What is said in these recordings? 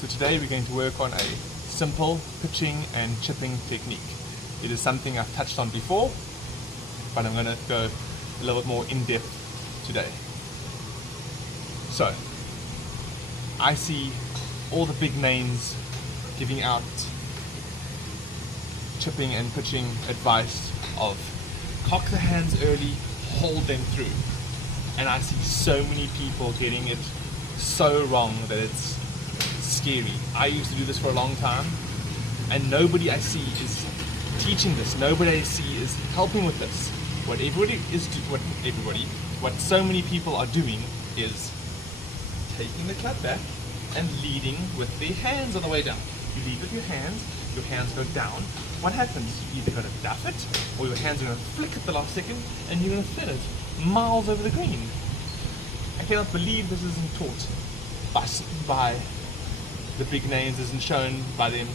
So today we're going to work on a simple pitching and chipping technique. It is something I've touched on before, but I'm going to go a little bit more in depth today. So, I see all the big names giving out chipping and pitching advice of cock the hands early, hold them through. And I see so many people getting it so wrong that it's scary. I used to do this for a long time, and nobody I see is teaching this. Nobody I see is helping with this. What so many people are doing is taking the club back and leading with their hands on the way down. You lead with your hands go down. What happens? You're either going to duff it, or your hands are going to flick at the last second, and you're going to thin it miles over the green. I cannot believe this isn't taught by the big names, isn't shown by them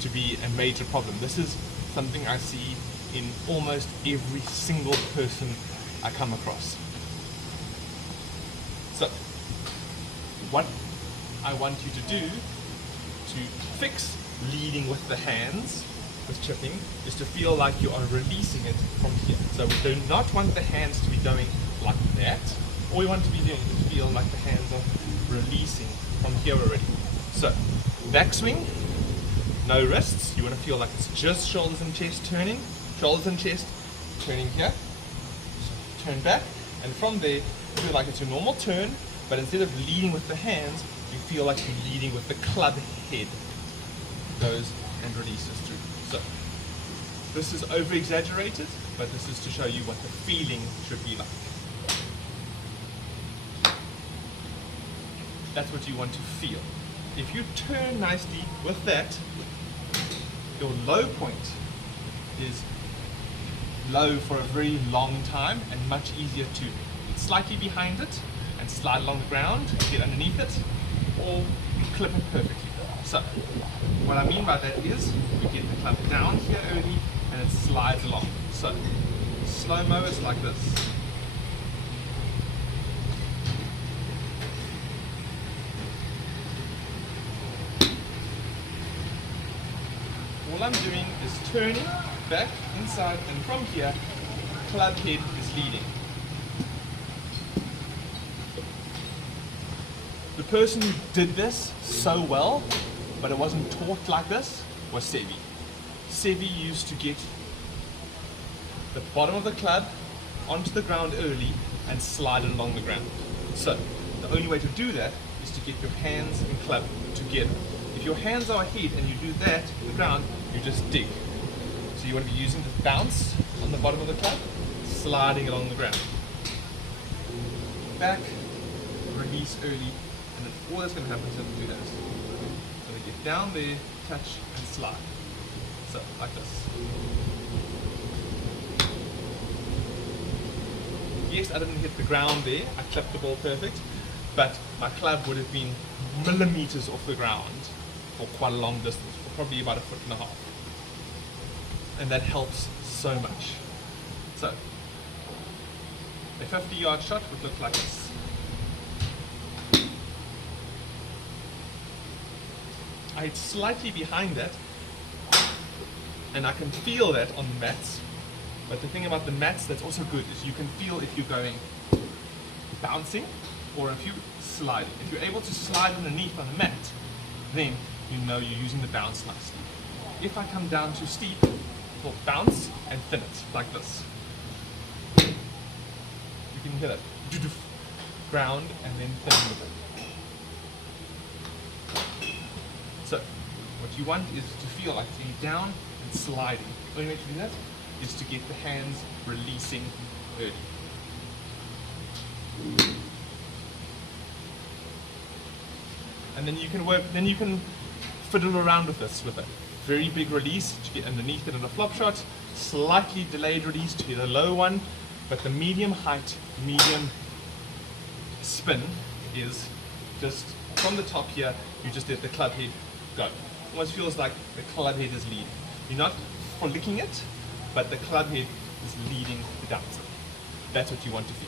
to be a major problem. This is something I see in almost every single person I come across. So, what I want you to do to fix leading with the hands with chipping is to feel like you are releasing it from here. So we do not want the hands to be going like that. All we want to be doing is feel like the hands are releasing from here already. So, backswing, no wrists. You want to feel like it's just shoulders and chest turning. Shoulders and chest turning here. So turn back, and from there, feel like it's your normal turn, but instead of leading with the hands, you feel like you're leading with the club head. Goes and releases through. So, this is over exaggerated, but this is to show you what the feeling should be like. That's what you want to feel. If you turn nicely with that, your low point is low for a very long time and much easier to get slightly behind it and slide along the ground, get underneath it, or clip it perfectly. So, what I mean by that is we get the club down here early and it slides along. So, slow-mo is like this. All I'm doing is turning back, inside, and from here, club head is leading. The person who did this so well, but it wasn't taught like this, was Sevi. Sevi used to get the bottom of the club onto the ground early and slide it along the ground. So, the only way to do that is to get your hands and club together. If your hands are ahead and you do that on the ground, you just dig. So you want to be using the bounce on the bottom of the club, sliding along the ground. Back, release early, and then all that's going to happen is going to do that. So they get down there, touch, and slide. So, like this. Yes, I didn't hit the ground there, I clipped the ball perfect, but my club would have been millimeters off the ground for quite a long distance, for probably about 1.5 feet. And that helps so much. So, a 50-yard shot would look like this. I hit slightly behind that, and I can feel that on the mats. But the thing about the mats that's also good is you can feel if you're going bouncing or if you're sliding. If you're able to slide underneath on the mat, then you know you're using the bounce nicely. If I come down too steep, we'll bounce and thin it like this. You can hear that ground and then thin with it. So, what you want is to feel like you're down and sliding. The only way to do that is to get the hands releasing early. And then you can work, then you can fiddle around with this with a very big release to get underneath it in a flop shot, slightly delayed release to get a low one, but the medium height, medium spin is just from the top here, you just let the club head go. Almost feels like the club head is leading. You're not flicking it, but the club head is leading the dancer. That's what you want to feel.